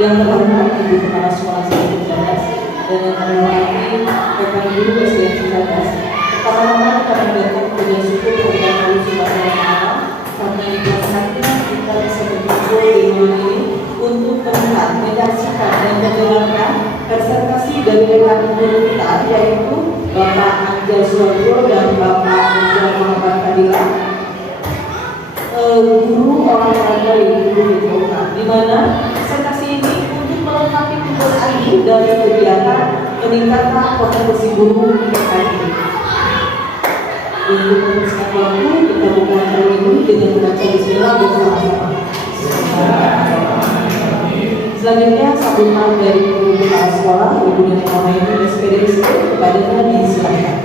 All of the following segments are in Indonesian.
Yang terhormat Ibu Kepala Sekolah Satu Cicadas dan yang kami hormati rekan guru SDN Cicadas. Pertama-tama kami mengucapkan puja syukur kepada Allah Subhanahu wa Ta'ala karena di kelas hatinya kita bisa berkumpul di ruang ini untuk melihat, menyaksikan dan mendengarkan presentasi dari rekan guru kita, yaitu Bapak Anjal Suwarjo dan Bapak Anjal Muhammad Fadila, guru olahraga di Guru di mana presentasi ini untuk melengkapi tugas akhir dari kegiatan meningkatkan kompetensi guru IPK ini. Untuk meneruskan waktu, kita buka hari ini dengan membaca bismillah bersama-sama. Selanjutnya sambutan dari guru kepala sekolah Ibu Nenek Mohaini SPDSD kepadanya disilakan.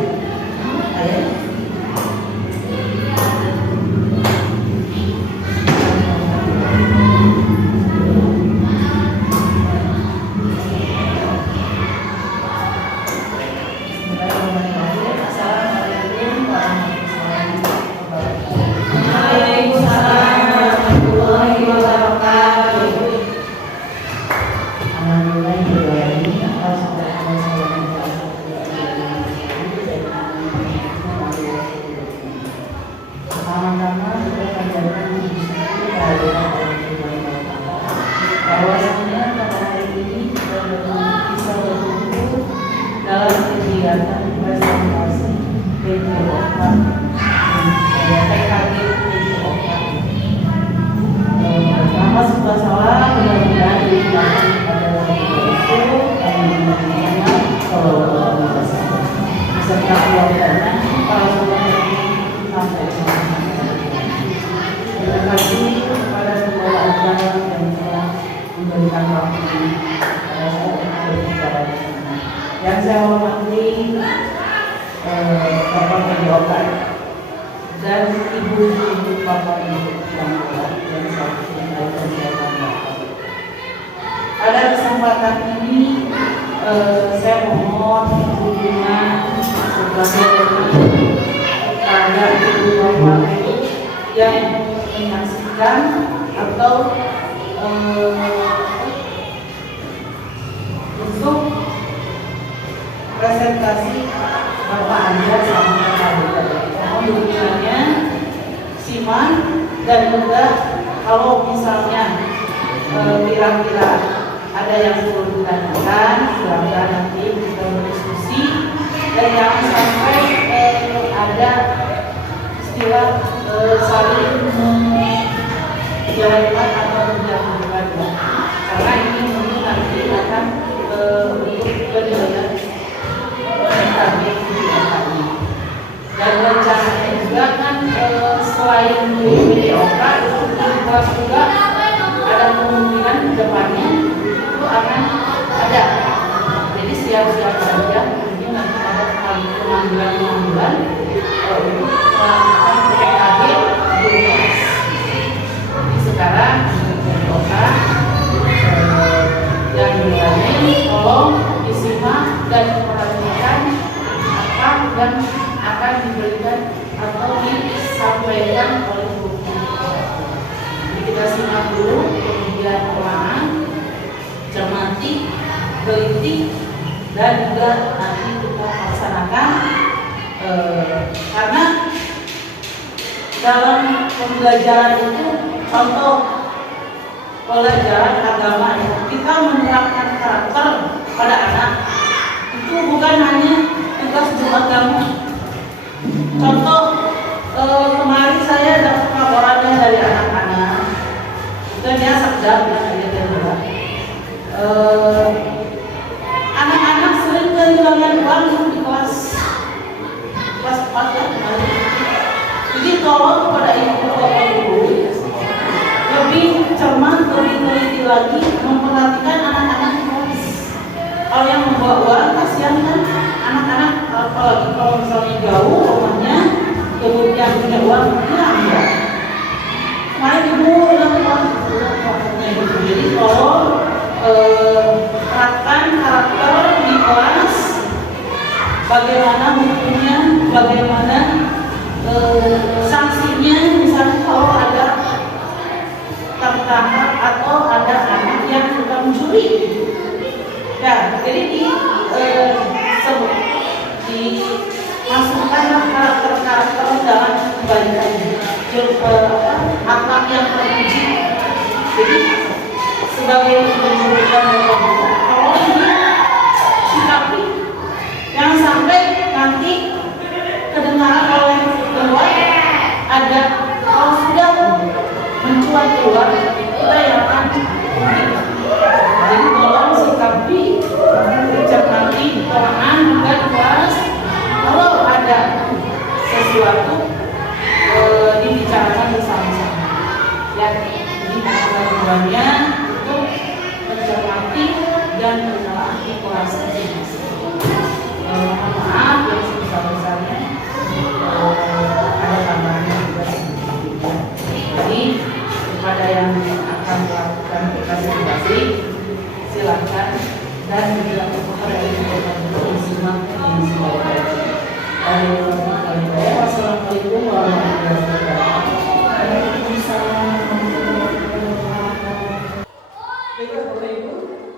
Yang saya hormati Bapak Pendiokan dan ibu-ibu Bapak Ibu yang saya cintai dan saya banggakan. Pada kesempatan ini saya mohon dukungan sebagai kepada ibu Bapak yang menyaksikan atau untuk presentasi Bapak Anja sama Bapak Anja. Mohon dukungannya, simak dan juga kalau misalnya kira-kira ada yang perlu ditanyakan, silakan nanti kita berdiskusi dan jangan sampai ada istilah saling menjalankan atau menjatuhkan, karena ini mungkin nanti akan untuk penilaian kami dan rencananya juga kan selain di PDOK itu kelas juga ada kemungkinan ke depannya itu akan ada, jadi siap-siap saja mungkin nanti ada pemanggilan untuk melakukan PKG di kelas. Jadi sekarang PDOK dan ini tolong disimak dan perhatikan apa yang akan diberikan atau disampaikan oleh guru. Jadi kita simak dulu, kemudian ulangan, cermati, teliti, dan juga nanti kita laksanakan karena dalam pembelajaran itu contoh pelajaran agama ya, kita menerapkan karakter pada anak itu bukan hanya tugas guru agama. Contoh kemarin saya dapat laporannya dari anak-anak dan dia sadar anak-anak sering kehilangan uang di kelas 4 ya kemarin. Jadi tolong kepada ibu bapak guru lebih cermat, lebih teliti lagi memperhatikan anak-anak di kelas. Kalau yang membawa uang kasihan kan anak-anak, apalagi kalau misalnya jauh rumahnya kemudian punya uang enggak. Kemarin ibu bilang uangnya gitu. Jadi tolong terapkan karakter di kelas, bagaimana hukumnya, bagaimana sanksinya, misalnya kalau ada bertahap atau ada anak yang suka mencuri. Ya, jadi dimasukkan karakter-karakter dalam kebaikan, akhlak yang terpuji. Jadi sebagai pendidikan kalau ini sikapi, jangan sampai nanti kedengaran oleh luar ada kalau sudah mencuat keluar kita yang akan jadi tolong sikapi, cermati, tolongan juga kelas kalau ada sesuatu dibicarakan bersama-sama ya. Jadi tujuannya untuk mencermati dan menelaah kelas masing-masing. Mohon maaf yang sebesar-besarnya ada tambahannya juga sedikit. Jadi kepada yang akan melakukan tugas masing-masing silakan dan juga kepada yang bersimak di sini. Wassalamualaikum warahmatullahi wabarakatuh. Baiklah Bapak Ibu,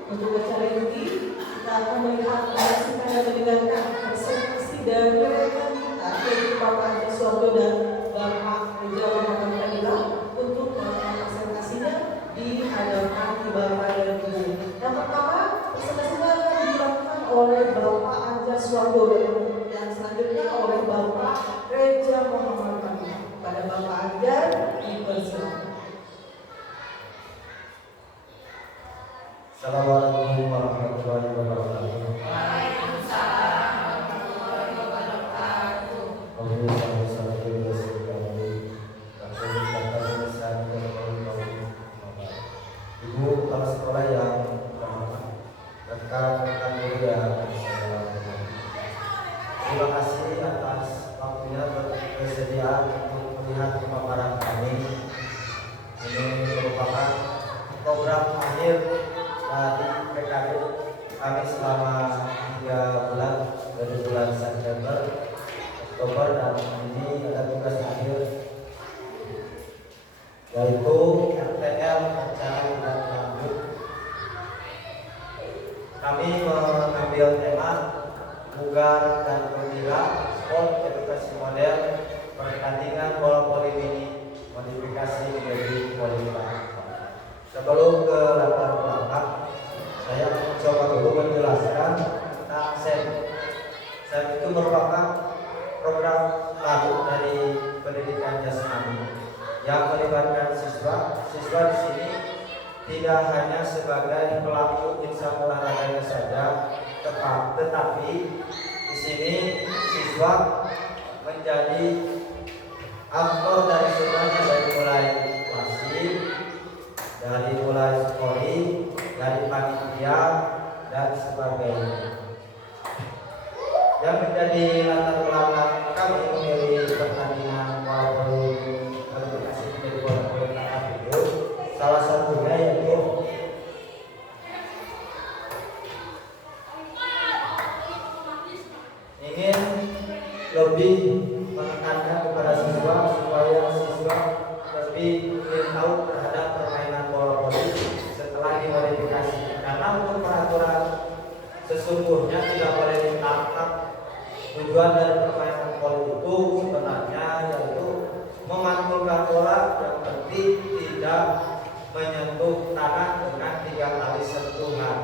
untuk acara ini kita akan melihat menyaksikan dan mendengarkan presentasi dari rekan kita yaitu Bapak Anja Suwardo dan Bapak Reja Muhammad Fadila untuk melakukan presentasinya di hadapan Bapak dan Ibu. Yang pertama, presentasinya akan dilakukan oleh Bapak Anja Suwardo dan selanjutnya oleh Bapak Reja Muhammad Fadila. Pada Bapak Anja dipersilakan. Assalamualaikum warahmatullahi wabarakatuh. Waalaikumsalam warahmatullahi wabarakatuh. Ibu kepala sekolah yang terhormat, rekan-rekan guru yang saya hormati. Terima kasih atas waktunya bersedia untuk melihat pemaparan kami. Ini merupakan program akhir dari PKB kami selama 3 bulan dari bulan September, Oktober, dan ini ada tugas akhir yaitu RTL rencana tindak lanjut. Kami mengambil tema bugar dan gembira sport edukasi model pertandingan bola voli mini modifikasi menjadi voli bola. Sebelum ke latar belakang, saya coba dulu menjelaskan tentang SEM. SEM itu merupakan program baru dari pendidikan jasmani yang melibatkan siswa. Siswa di sini tidak hanya sebagai pelaku insan olahraganya saja, tetapi di sini siswa menjadi aktor dari semuanya, dari mulai wasit, dari mulai skori, dari panitia dan sebagainya. Yang menjadi latar belakang kami memilih pertandingan bola voli kualifikasi menjadi bola voli tanah itu salah satunya yaitu ingin lebih menekankan kepada siswa supaya siswa lebih ingin tahu terhadap permainan bola voli setelah dimodifikasi. Karena untuk peraturan sesungguhnya tidak boleh ditangkap. Tujuan dari permainan voli itu sebenarnya yaitu memantulkan bola yang penting tidak menyentuh tanah dengan 3 kali sentuhan.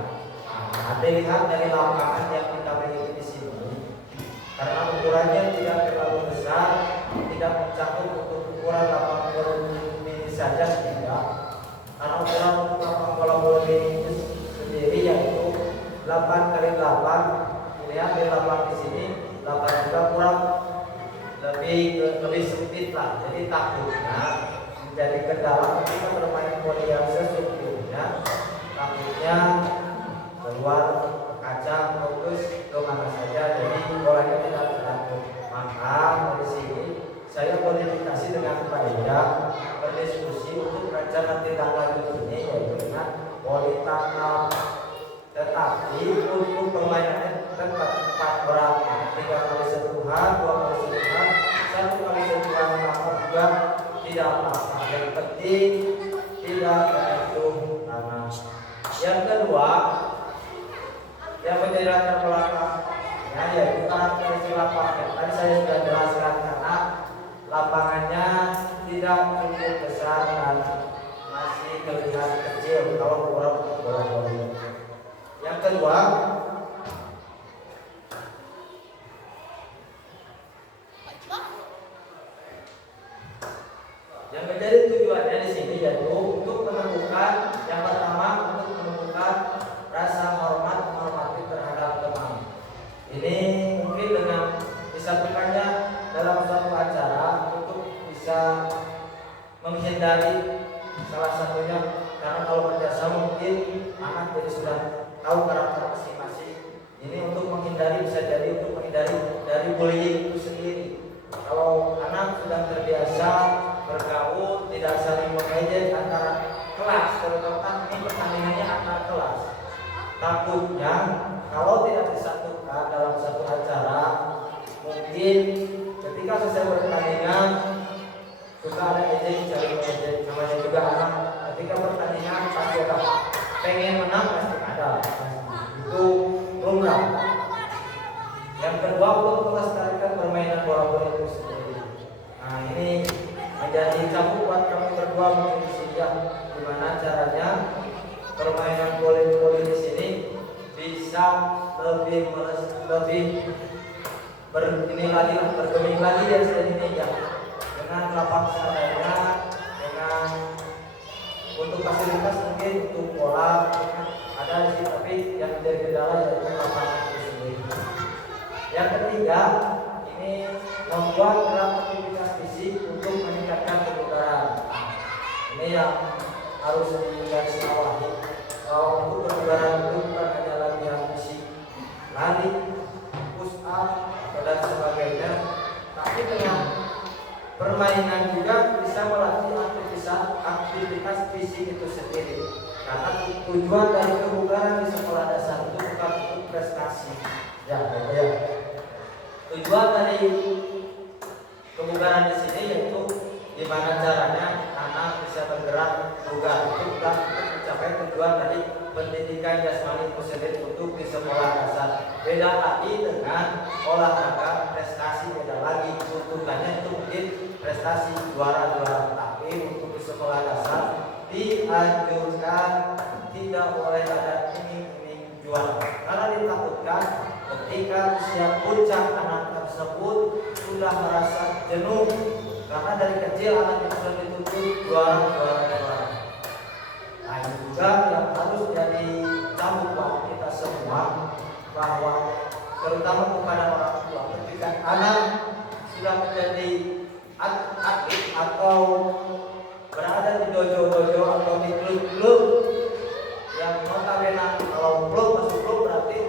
Anda lihat dari lapangan yang kita miliki di sini, karena ukurannya tidak terlalu besar, tidak mencakup untuk ukuran lapangan mini saja tidak. Karena ukuran untuk lapangan bola voli mini sendiri yaitu 8 kali 8. Kemudian di lapangan di sini 8 juga kurang lebih sempit lah. Jadi takutnya menjadi kendala ketika bermain voli yang sesungguhnya, takutnya keluar kaca fokus ke mana saja, jadi bolanya tidak terjatuh. Maka dari sini saya modifikasi dengan faedah berdiskusi untuk rencana tindak lanjut ini yaitu dengan voli tangkap. Tetapi untuk permainannya tetap 4 berat, 3 kali sentuhan, 2 kali sentuhan, 1 kali sentuhan tangkap juga tidak apa-apa. Yang penting tidak dari latar belakang ya, yaitu karakteristik lapangan. Tadi saya sudah jelaskan karena lapangannya tidak cukup besar dan masih terlihat kecil kalau kurang bola voli. Yang kedua, yang menjadi tujuannya di sini yaitu untuk menemukan, yang pertama untuk menemukan rasa hormat menghormati terhadap teman. Ini mungkin dengan disatukannya dalam suatu acara untuk bisa menghindari salah satunya, karena kalau kerjasama mungkin anak jadi sudah tahu karakter masing-masing. Ini untuk menghindari, bisa jadi untuk menghindari dari bullying itu sendiri. Kalau anak sudah terbiasa bergaul, tidak saling mengejek antara kelas, terutama ini pertandingannya antar kelas. Takutnya kalau tidak disatukan dalam satu acara, mungkin ketika selesai pertandingan suka ada ejek, saling mengejek. Namanya juga anak, ketika pertandingan pasti ada pengen menang, pasti ada. Itu lumrah. Yang kedua, untuk melestarikan permainan bola voli itu sendiri. Nah, ini menjadi cabut buat kami berdua mungkin di sini ya, gimana caranya permainan voli di sini bisa lebih bergeming lagi dari sini ya, dengan lapang seadanya, dengan untuk fasilitas mungkin untuk bola ada di sini, tapi yang menjadi kendala yaitu lapangan itu sendiri. Yang ketiga, ini membuat gerak aktivitas fisik untuk meningkatkan kebugaran. Ini yang harus digarisbawahi. Kalau untuk kebugaran itu bukan hanya latihan fisik, lari, push up, dan sebagainya, tapi dengan permainan juga bisa melatih aktivitas fisik itu sendiri. Karena tujuan dari kebugaran di sekolah dasar itu bukan untuk prestasi. Ya. Tujuan dari kebugaran di sini yaitu gimana caranya anak bisa bergerak bugar, itu bukan untuk mencapai tujuan dari pendidikan jasmani itu sendiri untuk di sekolah dasar. Beda lagi dengan olahraga prestasi, beda lagi tuntutannya itu mungkin prestasi juara, tapi untuk di sekolah dasar dianjurkan tidak boleh ada iming-iming juara, karena ditakutkan ketika usia puncak anak tersebut sudah merasa jenuh, karena dari kecil anak itu sudah dituntut juara. Nah, ini juga yang harus jadi cambuk buat kita semua, bahwa terutama kepada orang tua, ketika anak sudah menjadi atlet atau berada di dojo-dojo atau di klub-klub yang notabene kalau masuk klub berarti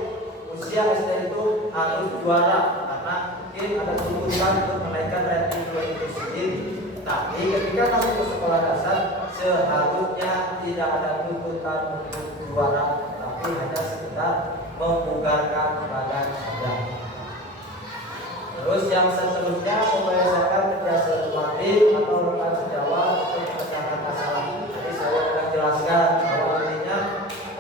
usia SD itu harus juara, karena mungkin ada tuntutan untuk menaikkan rating klub itu sendiri. Tapi ketika masuk ke sekolah dasar seharusnya tidak ada tuntutan untuk juara, tapi hanya sekedar membugarkan badan saja. Terus yang seterusnya, membiasakan kerja sekolektif atau rekan sejawat untuk memecahkan masalah. Jadi saya akan jelaskan bahwa intinya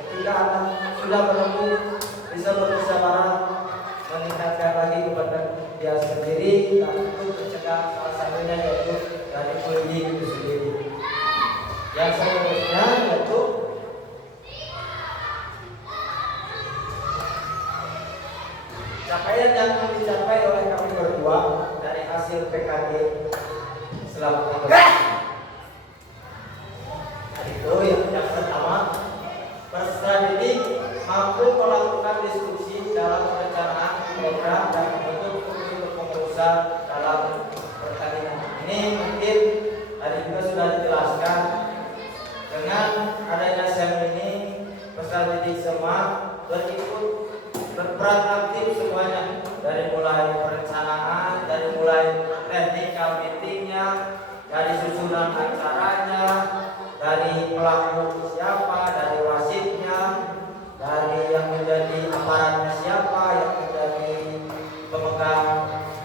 ketika anak sudah menempuh bisa bermusyawarah, meningkatkan lagi kepada dia sendiri dan untuk mencegah salah satunya yaitu dari bullying itu sendiri. Yang seterusnya yaitu capaian yang dicapai oleh kami berdua dari hasil PKG selama ini. Itu yang pertama, peserta didik mampu melakukan diskusi dalam perencanaan program dan membentuk kepengurusan dalam pertandingan. Ini mungkin tadi juga sudah dijelaskan, dengan adanya SEM ini peserta didik semua berperan aktif semuanya, dari mulai perencanaan, dari mulai technical meetingnya, dari susunan acaranya, dari pelaku siapa, dari wasitnya, dari yang menjadi aparatnya siapa, yang menjadi pemegang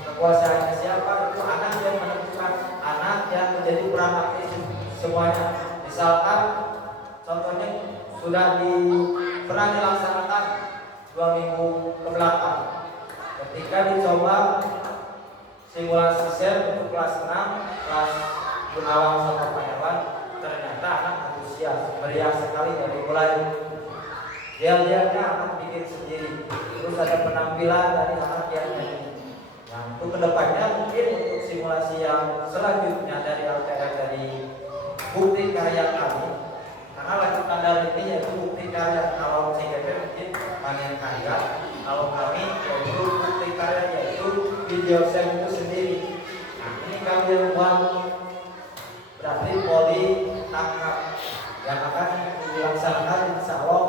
kekuasaannya siapa, itu anak yang menentukan, anak yang menjadi peran aktif semuanya. Misalkan contohnya sudah pernah dilaksanakan 2 minggu kegelapan. Ketika dicoba simulasi SEM untuk kelas 6, kelas Gunawan sama Pak Herwan, ternyata anak antusias, meriah sekali dari mulai dia-dianya anak bikin sendiri. Terus ada penampilan dari anak yang nyanyi. Nah, untuk kedepannya mungkin untuk simulasi yang selanjutnya dari LTR dari bukti karya kami, karena lanjutan dari ini yaitu bukti karya. Kalau CGP mungkin panen karya, kalau kami yaitu bukti karya yaitu video SEM itu sendiri. Nah, ini kami yang buat berarti poli tangkap yang akan dilaksanakan insya Allah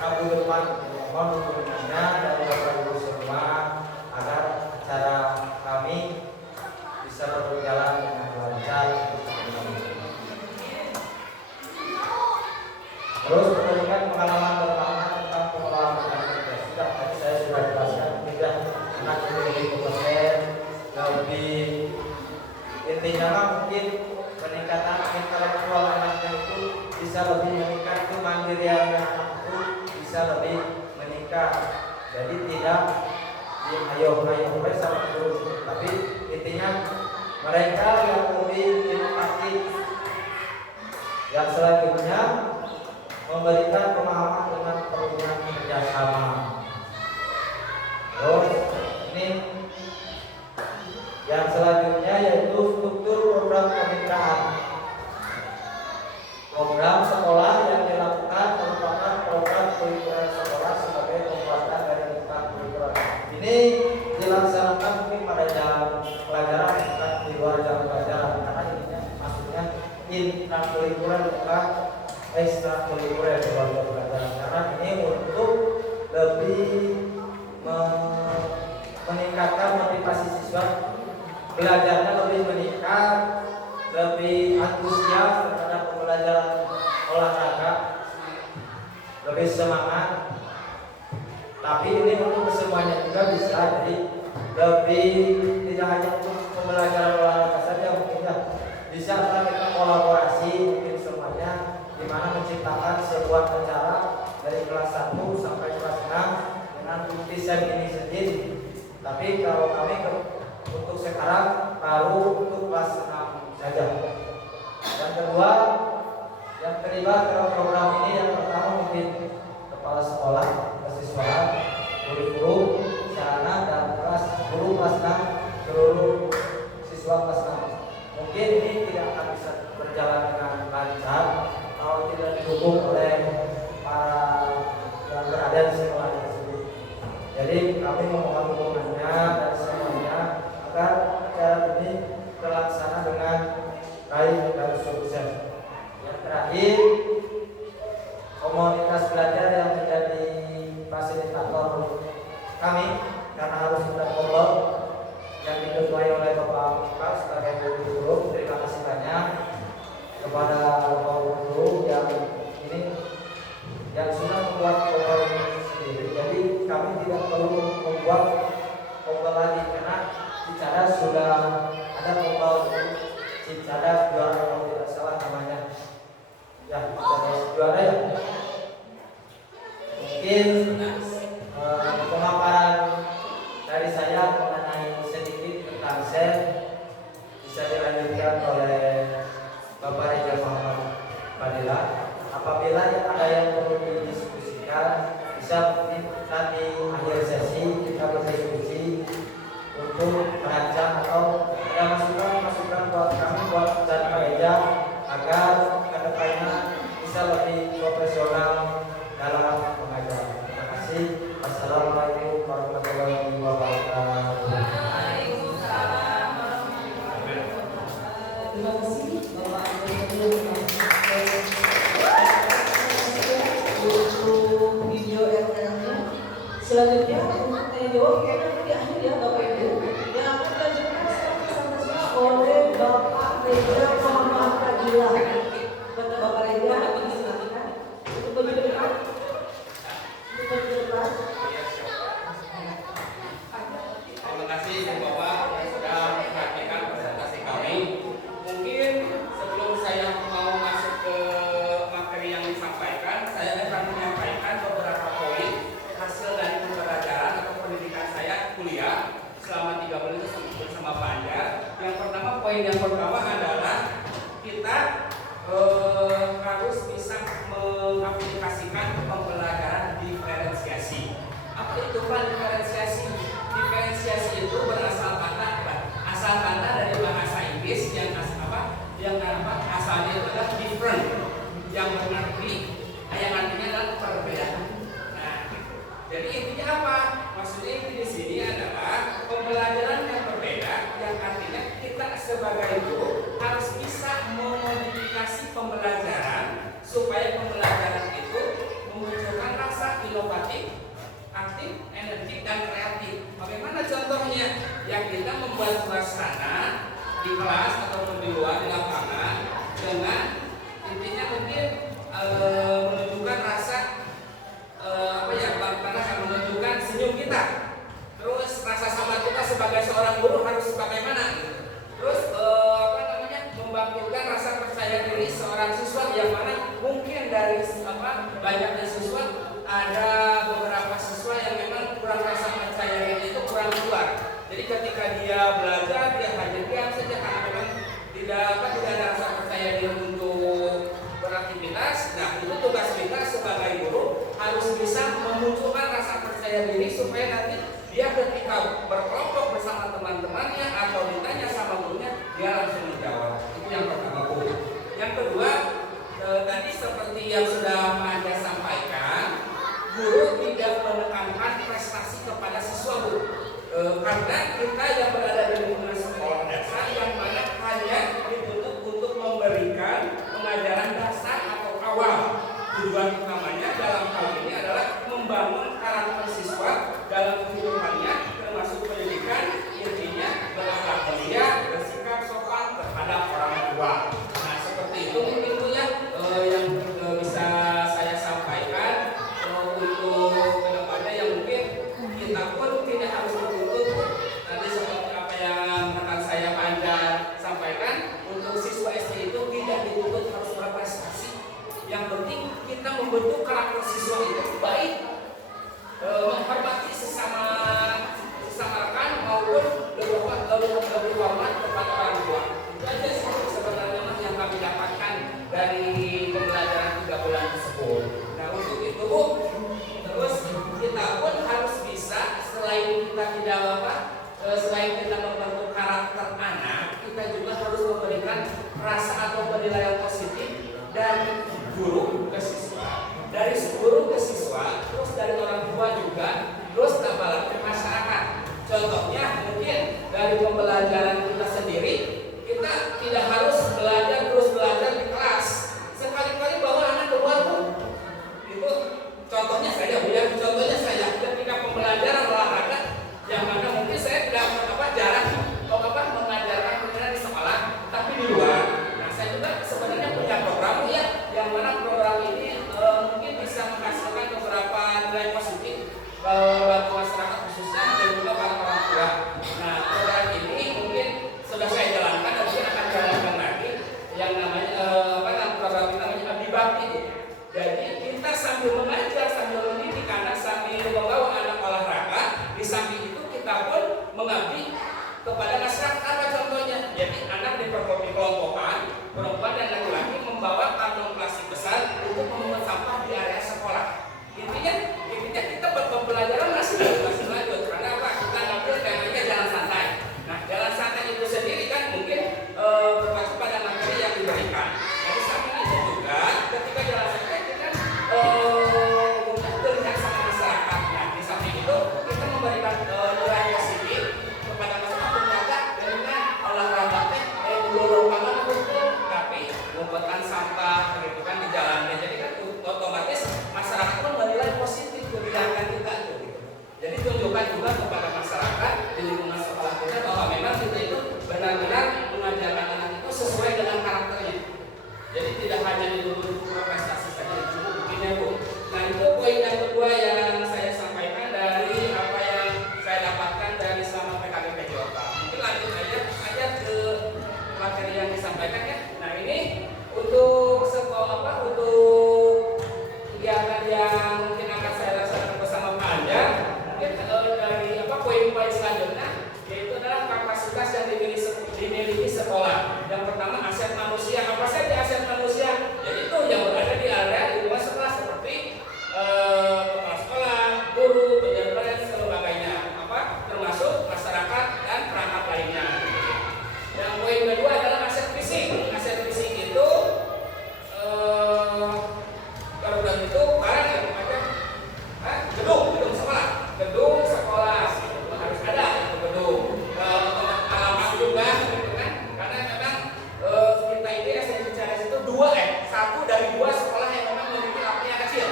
Rabu depan. Mohon dukungannya dari Bapak Ibu semua agar acara kami bisa berjalan dengan lancar. Terus berdasarkan pengalaman pertama tentang pengelolaan dana sudah tadi saya sudah jelaskan tidak anak lebih kompeten, lebih intinya mungkin peningkatan intelektual anaknya itu bisa lebih meningkat, itu mandirian anak itu bisa lebih meningkat. Jadi tidak ayo sama terus, tapi intinya mereka yang lebih inovatif. Yang selanjutnya memberikan pemahaman dengan perlunya kerjasama. Terus ini yang selanjutnya yaitu struktur program kemitraan. Program sekolah yang dilakukan merupakan program kurikuler sekolah sebagai pembuatan dari lingkungan kurikuler. Ini dilaksanakan mungkin pada jam pelajaran, bukan di luar jam pelajaran, karena ini maksudnya intrakurikuler bukan ekstrakurikuler di luar jam pelajaran. Karena ini untuk lebih meningkatkan motivasi siswa, belajarnya lebih meningkat, lebih antusias terhadap pembelajaran olahraga, lebih semangat. Tapi ini untuk semuanya juga bisa, jadi lebih tidak hanya untuk pembelajaran olahraga saja, mungkin ya bisa kita kolaborasi mungkin semuanya, di mana menciptakan sebuah acara dari kelas 1 sampai kelas 6 dengan bukti SEM ini sendiri. Tapi kalau kami untuk sekarang baru untuk kelas 6 saja. Yang kedua, yang terlibat dalam program ini yang pertama mungkin kepala sekolah, kesiswaan, guru-guru, sarana dan guru kelas 6, seluruh siswa kelas 6. Mungkin ini tidak akan bisa berjalan dengan lancar kalau tidak didukung oleh para yang berada di sekolah tersebut. Jadi kami memohon dukungannya dari semuanya agar acara ini terlaksana dengan baik dan sukses. Yang terakhir, komunitas belajar yang menjadi fasilitator kami karena harus sudah ngobrol yang diketuai oleh Bapak sebagai guru. Terima kasih banyak kepada Bapak guru yang ini yang sudah membuat kompol ini sendiri. Jadi kami tidak perlu membuat kompol lagi karena Cicada sudah ada kompol Cicada juara kalau tidak salah namanya. Ya, juara ya. Mungkin pemaparan dari saya mengenai sedikit tentang SEM bisa dilanjutkan oleh Bapak Reza Muhammad Fadila. Apabila ada yang perlu didiskusikan, bisa nanti akhir sesi kita berdiskusi untuk merancang atau ada masukan buat kami buat dan meja agar kedepannya bisa lebih profesional dalam mengajar. Terima kasih. Assalamualaikum warahmatullahi wabarakatuh. Terima kasih Bapak untuk video RTL-nya. Selanjutnya untuk tanya jawab kayaknya di akhir ya Bapak Ibu yang akan dilanjutkan sama-sama oleh Bapak Reza Muhammad Fadila. Bapak Reza silakan untuk baju depan. Terima kasih Bapak yang sudah memperhatikan presentasi kami. Mungkin sebelum saya mau masuk ke materi yang disampaikan, saya akan menyampaikan beberapa poin hasil dari pembelajaran atau poin yang pertama adalah kita harus bisa mengaplikasikan pembelajaran diferensiasi. Apa itu Pak diferensiasi? Diferensiasi itu berasal kata apa? Asal kata dari bahasa Inggris yang asalnya itu adalah different, yang berarti yang artinya adalah perbedaan. Nah, jadi intinya apa? Maksudnya inti di sini adalah pembelajaran yang berbeda, yang artinya kita sebagai guru harus bisa memodifikasi pembelajaran supaya pembelajaran itu memunculkan rasa inovatif, aktif, energik, dan kreatif. Bagaimana contohnya? Yang kita membuat suasana di kelas ataupun di luar di lapangan dengan intinya mungkin menunjukkan rasa menunjukkan senyum kita. Terus rasa sama kita sebagai seorang guru harus bagaimana? Terus membangkitkan rasa percaya diri seorang siswa yang mana mungkin dari banyaknya siswa ada beberapa siswa yang memang kurang rasa percaya diri itu kurang kuat. Jadi ketika dia belajar dia hanya diam saja karena memang tidak ada rasa percaya diri untuk beraktivitas. Nah, itu tugas kita sebagai guru harus bisa memunculkan rasa percaya diri supaya nanti dia ketika berkelompok bersama teman-temannya atau ditanya sama gurunya dia langsung menjawab. Itu yang pertama Bu. Yang kedua, tadi seperti yang sudah Anda sampaikan, guru tidak menekankan prestasi kepada siswa Bu. Karena kita yang berada di lingkungan sekolah dasar yang mana hanya dituntut untuk memberikan pengajaran dasar atau awal. Tujuan utamanya dalam hal ini adalah membangun karakter siswa dalam kehidupannya, termasuk pendidikan, intinya berakhlak mulia, bersikap sopan terhadap orang tua. Nah, seperti itu mungkin Bu ya yang bisa saya sampaikan untuk kedepannya, yang mungkin kita pun tidak harus menuntut nanti seperti apa yang rekan saya Panjar sampaikan, untuk siswa SD itu tidak dituntut harus berprestasi. Yang penting kita membentuk karakter siswa itu baik, menghormati sesama rekan maupun lebih hormat kepada orang tua. Itu aja sebenarnya yang kami dapatkan dari pembelajaran 3 bulan tersebut. Nah, untuk itu Bu, terus kita pun harus bisa selain kita membentuk karakter anak, kita juga harus memberikan rasa atau penilaian positif dari guru ke siswa, dari guru ke siswa, terus dari orang tua juga, terus apalagi masyarakat. Contohnya mungkin dari pembelajaran kita sendiri, kita tidak harus belajar di kelas. Sekali-kali bawa anak keluar Bu. Itu contohnya saya Bu ya, ketika pembelajaran olahraga yang mana mungkin saya tidak jarang mengajarkan pembelajaran di sekolah, tapi di luar. Nah, saya juga sebenarnya punya program ya, yang mana program ini mungkin bisa menghasilkan beberapa nilai positif bagi masyarakat khususnya dan juga para orang tua. Nah, program ini mungkin sudah saya jalankan dan mungkin akan jalankan lagi, yang namanya program ini namanya Abdi Bakti. Jadi kita sambil mengajar, sambil mendidik anak, sambil membawa anak olahraga, di samping itu kita pun mengabdi kepada masyarakat. Apa contohnya? Jadi anak dikelompokkan, perempuan dan laki-laki membawa kantong plastik besar untuk memungut sampah di area sekolah. Intinya kita pembelajaran masih lanjut. Karena apa? Kita ambil temanya jalan santai. Nah, jalan santai itu sendiri kan mungkin berpacu pada materi yang diberikan. Jadi samping itu juga ketika jalan santai kita terlihat sama masyarakat. Nah, di samping itu kita memberikan nilai positif kepada masyarakat. Ternyata dengan olahraga tapi membuatkan sampah gitu kan di jalannya. Jadi kan otomatis masyarakat pun menilai positif kebijakan kita gitu. Jadi tunjukkan juga kepada masyarakat di lingkungan sekolah kita bahwa memang kita itu benar-benar mengajarkan anak itu sesuai dengan karakternya. Jadi tidak hanya dituntut prestasi saja, cukup begini Bu. Nah, itu poin yang kedua yang saya sampaikan dari apa yang saya dapatkan dari selama PKB PJOK. Mungkin lanjut aja ke materi yang disampaikan ya. Nah, ini untuk untuk kegiatan yang mungkin akan saya laksanakan bersama Pak Anja, mungkin dari poin-poin selanjutnya yaitu adalah kapasitas fasilitas yang dimiliki sekolah. Yang pertama aset manusia. Apa saja aset manusia? Yaitu yang berada di area lingkungan sekolah seperti kepala sekolah, guru, pejabat dan sebagainya. Termasuk masyarakat dan perangkat lainnya. Yang poin kedua adalah aset fisik. Aset fisik itu barang itu barang yang macam gedung sekolah, itu harus ada itu gedung. Alamat juga, gitu kan? Karena memang kita ini SMCCRS itu satu dari dua sekolah yang memang memiliki lapangan kecil.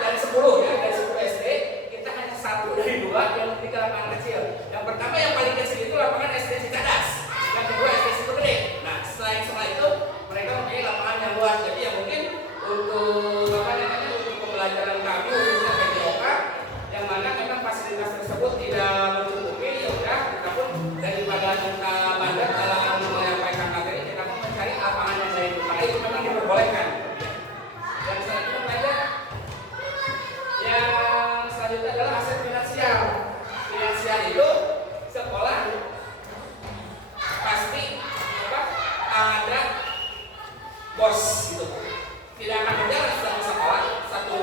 Dari 10 ya, dari 10 SD kita hanya satu dari dua yang memiliki lapangan kecil. Yang pertama yang paling kecil itu lapangan SD Cicadas. Yang kedua SD Situ Gede. Nah, selain setelah itu mereka mempunyai lapangan yang luas. Jadi yang mungkin untuk untuk pembelajaran kami khususnya PJOK yang mana memang fasilitas tersebut tidak mencukupi, ya udah kita pun daripada kita bandar dalam menyampaikan materi kita pun mencari lapangan yang lain. Maka itu memang diperbolehkan. Dan selanjutnya yang selanjutnya adalah aset finansial. Finansial itu sekolah pasti ada bos gitu. Tidak akan berjalan satu sekolah, satu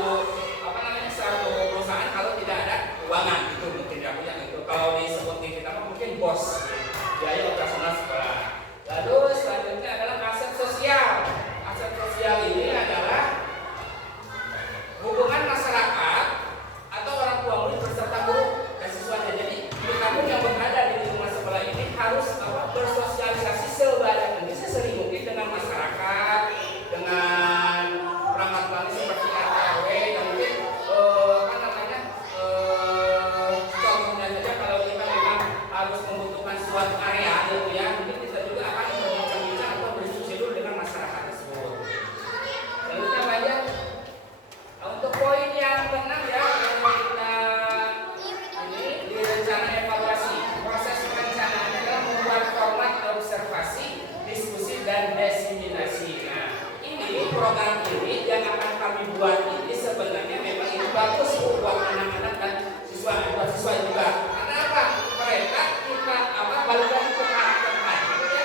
perusahaan kalau tidak ada keuangan itu mungkin ya punya itu. Kalau disebut di kita mungkin bos biaya operasional sekolah. Lalu selanjutnya adalah aset sosial. Aset sosial ini adalah hubungan masyarakat atau orang tua murid beserta guru dan siswanya. Jadi kita pun yang berada di lingkungan sekolah ini harus bersosialisasi sebanyak mungkin sesering mungkin dengan masyarakat, dengan perangkat bangsa seperti RW dan mungkin contohnya saja kalau kita memang harus membutuhkan suatu area gitu ya, mungkin kita juga akan berbincang-bincang atau berdiskusi dulu dengan masyarakat tersebut. Lalu kita banyak untuk poin yang keenam ya, yang kita ini di rencana evaluasi. Proses perencanaan adalah membuat format observasi, diskusi dan diseminasi. Nah, ini program ini yang akan kami buat ini sebenarnya memang ini bagus buat anak-anak dan siswa juga. Karena apa? Mereka kita balik lagi ke karakter tadi ya.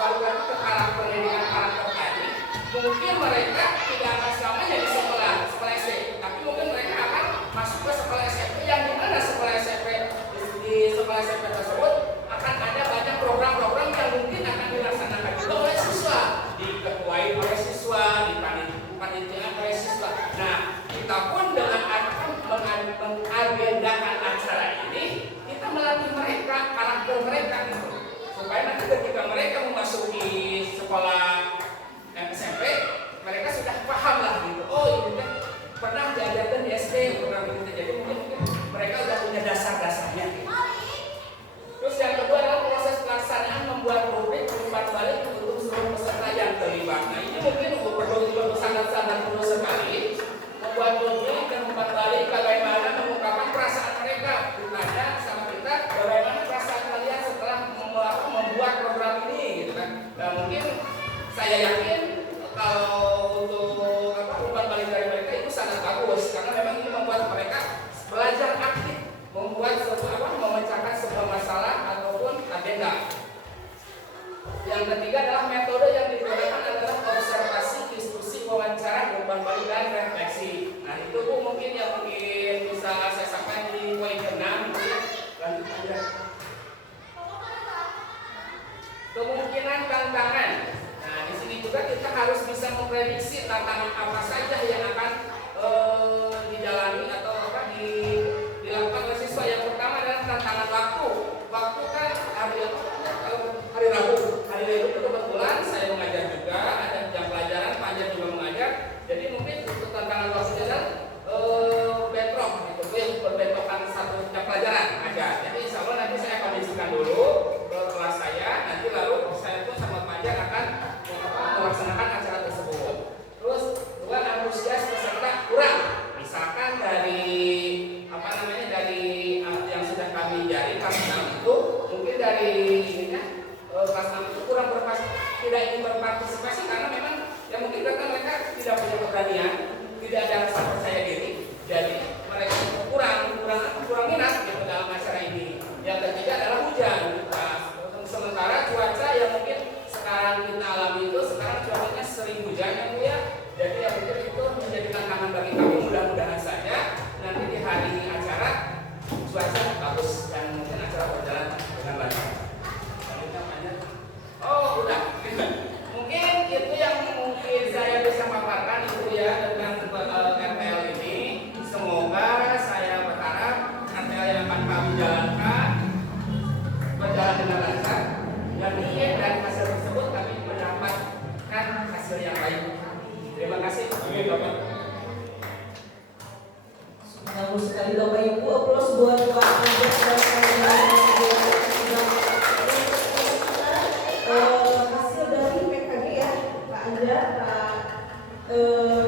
Balik lagi ke karakter tadi. Mungkin mereka tidak akan selamanya di sekolah SD, tapi mungkin mereka akan masuk ke sekolah SMP yang dimana sekolah SMP di sekolah SMP tersebut akan ada banyak program-program yang mungkin akan dilaksanakan juga oleh siswa, diketuai oleh siswa, dipanitiaan oleh siswa. Nah, kita pun dengan mengagendakan acara ini, kita melatih mereka karakter mereka gitu, supaya nanti ketika mereka memasuki sekolah SMP, mereka sudah paham lah gitu. Oh, ini kan pernah diajarkan di SD program itu, jadi mungkin mereka sudah punya dasar-dasarnya gitu. Terus yang kedua adalah proses pelaksanaan membuat rubrik umpan balik untuk seluruh peserta yang terlibat. Nah, ini mungkin perlu sangat-sangat perlu sekali membuat rubrik dan umpan balik bagaimana mengungkapkan perasaan mereka. Ditanya sama kita bagaimana perasaan kalian setelah membuat program ini gitu kan. Nah, mungkin saya yakin kalau untuk umpan balik dari mereka itu sangat bagus karena memang ini membuat mereka belajar aktif, membuat memecahkan sebuah masalah ataupun agenda. Yang ketiga adalah metode yang digunakan adalah observasi, diskusi, wawancara, umpan balik dan refleksi. Nah, itu Bu mungkin yang bisa saya sampaikan di poin ke-6 gitu ya. Lanjut aja. Kemungkinan tantangan. Nah, di sini juga kita harus bisa memprediksi tantangan apa saja yang akan dijalani atau dilakukan oleh siswa. Yang pertama adalah tantangan waktu. Waktu kan hari Rabu itu kebetulan saya mengajar juga, ada jam pelajaran, panjang juga mengajar. Jadi mungkin untuk tantangan waktunya adalah bentrok gitu, berbentokkan satu jam pelajaran aja. Jadi insya Allah nanti saya akan bisikan dulu ke kelas saya, nanti lalu saya pun sama pengajar akan melaksanakan acara tersebut. Terus dua, antusias dari Bapak Ibu. Aplaus buat Pak Anja dan hasil dari PKG ya, Pak Anja, Pak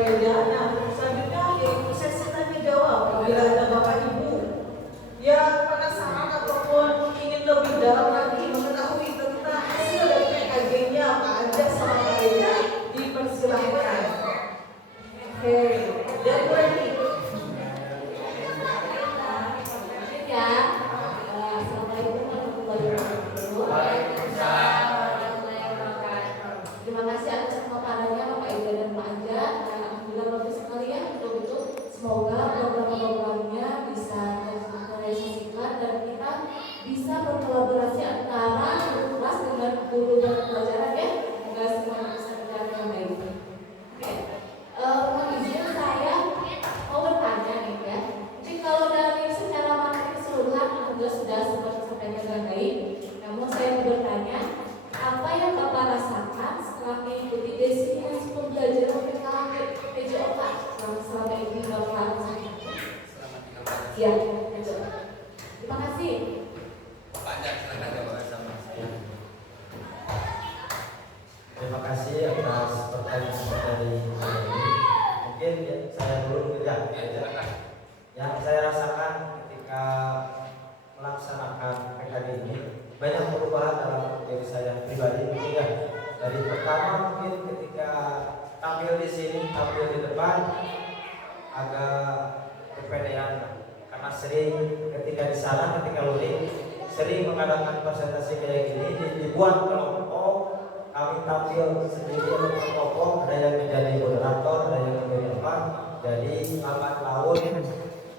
Reda. Nah, selanjutnya yaitu sesi tanya jawab. Apabila ada Bapak Ibu yang penasaran ataupun ingin lebih dalam lagi mengetahui tentang hasil dari PKG-nya Pak Anja sama Pak Reda, dipersilahkan. Oke, dari Bu Reni. Ya, assalamualaikum warahmatullahi wabarakatuh. Terima kasih atas pemaparannya Bapak Ida dan Pak Anja. Alhamdulillah bagus sekali ya untuk itu. Semoga program-programnya bisa terrealisasikan dan kita bisa berkolaborasi antara guru kelas dengan guru dan pelajaran ya. Semoga semuanya bisa berjalan dengan baik. Oke, mohon izin saya mau bertanya nih ya. Jadi kalau dari secara materi keseluruhan alhamdulillah sudah sampaikan dengan baik. Namun saya mau bertanya, apa yang Bapak rasakan setelah mengikuti destinasi pembelajaran PJOK selama ini Bapak rasakan? Ya, betul. Terima kasih. Pak Anja, silakan jawab. Sama saya. Terima kasih atas pertanyaan dari Pak Edi. Mungkin ya, saya dulu ya. Yang saya rasakan ketika melaksanakan PKG ini banyak perubahan dalam diri saya pribadi mungkin ya. Dari pertama mungkin ketika tampil di sini, tampil di depan agak kepedean karena sering ketika di sana ketika loading sering mengadakan presentasi kayak gini dibuat kelompok, kami tampil sendiri untuk kelompok, ada yang menjadi moderator, ada yang menjadi apa, jadi lambat laun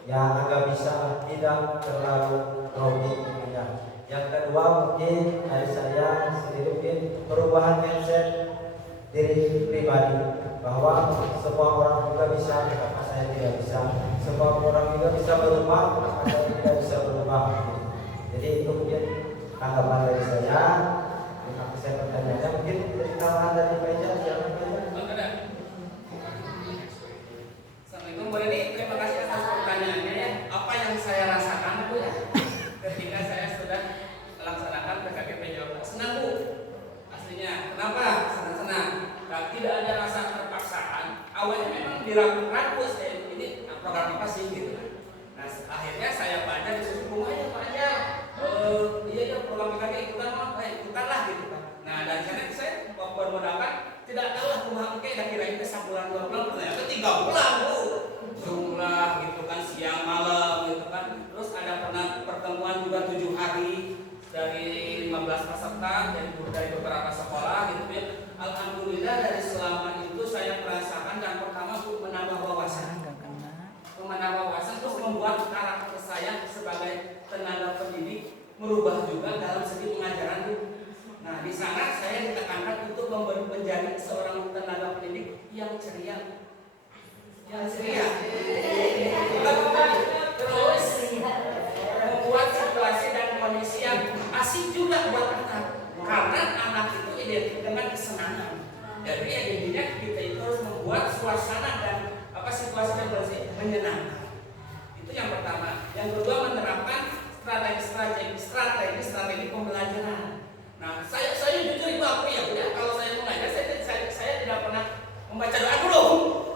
ya agak bisa tidak terlalu grogi ya. Yang kedua mungkin dari saya sendiri mungkin perubahan mindset diri pribadi bahwa semua orang juga bisa, kenapa saya tidak bisa, semua orang juga bisa berubah, kenapa saya tidak bisa berubah. Jadi itu mungkin tanggapan dari saya. Terima kasih pertanyaannya, mungkin dari tambahan dari meja silakan. Assalamualaikum Bu Reni, terima kasih atas pertanyaannya ya. Apa yang saya rasakan Bu ya ketika saya sudah melaksanakan PKG PJOK? Senang Bu, aslinya. Kenapa? Senang-senang. Tidak ada rasa terpaksaan. Awalnya memang diragu-ragu saya ini program apa sih gitu. Nah akhirnya saya baca di suku aja Pak Anja, iya ya program PKG ikutan mah, ikutan lah gitu kan. Nah dari sana saya bermodalkan tidak tahu lah rumah oke kira-kira itu sebulan 2 bulan, ternyata 3 bulan Bu. Jumlah gitu kan siang malam gitu kan. Terus ada pernah pertemuan juga 7 hari dari 15 peserta dari beberapa sekolah gitu ya. Alhamdulillah dari selama itu saya merasakan dan pertama untuk menambah wawasan, terus membuat karakter saya sebagai tenaga pendidik merubah juga dalam segi pengajaran Bu. Nah di sana saya ditekankan untuk menjadi seorang tenaga pendidik yang ceria, terus membuat situasi dan kondisi yang asik juga buat anak, karena anak itu identik dengan kesenangan. Jadi intinya kita itu harus membuat suasana dan situasi dan kondisi menyenangkan. Itu yang pertama. Yang kedua menerapkan strategi pembelajaran. Nah, saya jujur itu aku ya, udah kalau saya mengajar saya tidak pernah membaca doa dulu.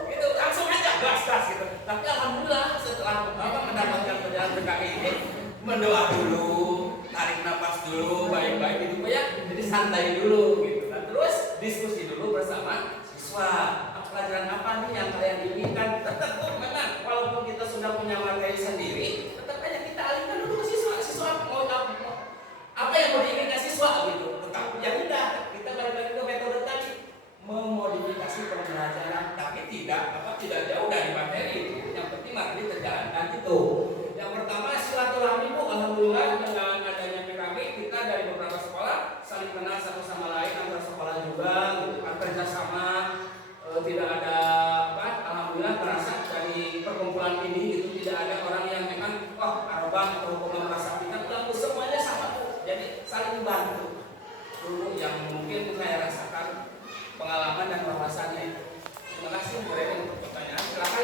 Itu langsung aja gas gitu. Tapi alhamdulillah setelah mendapatkan pelajaran PKG ini mendoa dulu, tarik nafas dulu baik-baik gitu ya. Jadi santai dulu gitu. Nah, terus diskusi dulu bersama siswa. Pelajaran apa nih yang kalian inginkan? Tetap memang walaupun kita sudah punya materi sendiri, tetap aja kita alihkan dulu ke siswa mau apa yang mau diinginkan siswa gitu. Tetap ya udah kita balik lagi ke metode tadi memodifikasi pembelajaran, tapi tidak jauh dari materi itu. Yang penting materi terjalankan itu. Yang pertama silaturahmi Bu, alhamdulillah dengan adanya PKB kita dari beberapa sekolah saling kenal satu sama lain, antar sekolah juga gitu kan, kerjasama. Tidak ada alhamdulillah merasa dari perkumpulan ini itu tidak ada orang yang memang arogan atau merasa kita pelaku, semuanya sama Bu. Jadi saling bantu dulu yang mungkin saya rasakan pengalaman dan wawasannya itu. Terima kasih Bu Reni untuk pertanyaan. Silakan.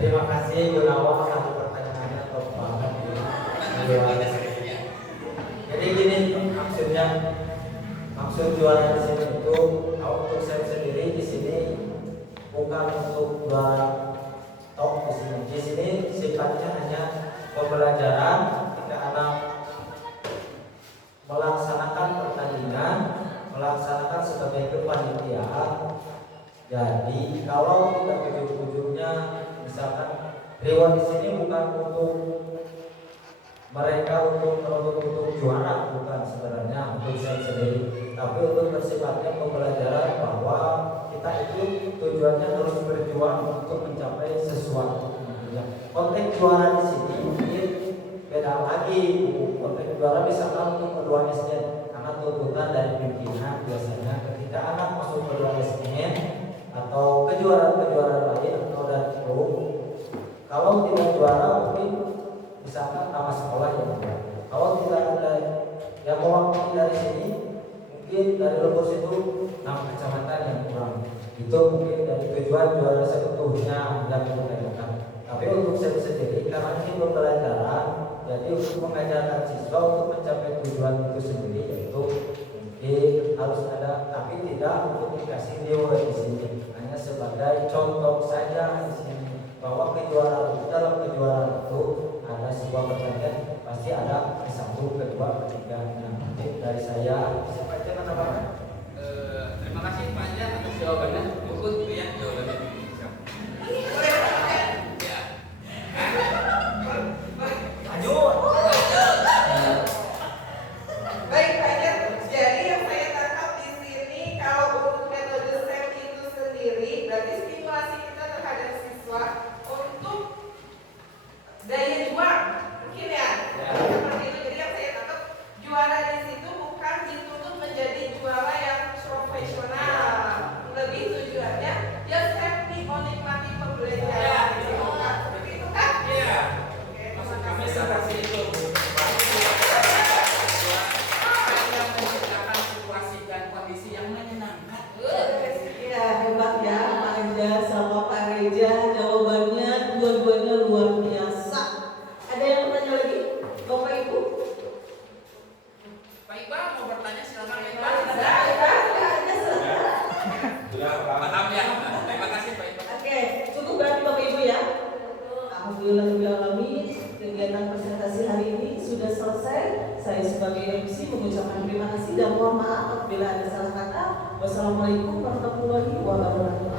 Terima kasih Gunawan satu pertanyaannya top banget. Jadi gini maksudnya, maksud juara di sini itu untuk saya sendiri di sini bukan untuk juara top di sini. Di sini sifatnya hanya pembelajaran ketika anak melaksanakan pertandingan, melaksanakan sebagai kepanitiaan. Jadi kalau tidak ujung-ujungnya misalkan reward di sini bukan untuk mereka untuk juara, bukan sebenarnya untuk saya sendiri, tapi untuk bersifatnya pembelajaran bahwa kita itu tujuannya harus berjuang untuk mencapai sesuatu. Konteks juara di sini mungkin beda lagi. Konteks juara misalkan untuk kedua SN, karena tuntutan dari pimpinan biasanya ketika anak masuk kedua SN atau kejuaraan lain atau dari klub, kalau tidak juara mungkin misalkan nama sekolah yang juara. Kalau tidak ada yang mewakili dari sini, mungkin dari Lebur situ nama kecamatan yang kurang. Itu mungkin dari tujuan juara seutuhnya yang ditanyakan. Tapi untuk saya sendiri karena ini pembelajaran, jadi untuk mengajarkan siswa untuk mencapai tujuan itu sendiri, yaitu mungkin harus ada, tapi tidak untuk dikasih dewa di sini, hanya sebagai contoh saja di sini bahwa kejuaraan dalam kejuaraan itu ada sebuah pertandingan pasti ada satu, kedua, ketiga. Nah, dari saya siapa aja mana? Terima kasih Pak Anja atas jawabannya. Ikut ya jawabannya. Baik Pak Anja, jadi yang saya tangkap di sini kalau untuk metode SEM itu sendiri berarti stimulasi kita terhadap siswa untuk daya juang mungkin ya. Seperti itu. Jadi yang saya tangkap juara di situ bukan dituntut menjadi juara yang profesional, lebih tujuannya ya happy menikmati pembelajaran. Seperti itu kan? Iya. Oke, Maksud terima kami kasih. seperti itu. Yang menciptakan situasi dan kondisi yang menyenangkan. Iya, hebat ya Pak Anja sama Pak Reja, jawabannya dua-duanya luar biasa. Ada yang bertanya lagi? Bapak Ibu? Pak Iqbal mau bertanya silakan Pak Iqbal. Maaf ya. Terima kasih Pak Iqbal. Oke, cukup berarti Bapak Ibu ya. Alhamdulillahirobbilalamin, kegiatan presentasi hari ini sudah selesai. Saya sebagai MC mengucapkan terima kasih dan mohon maaf apabila ada salah kata. Wassalamualaikum warahmatullahi wabarakatuh.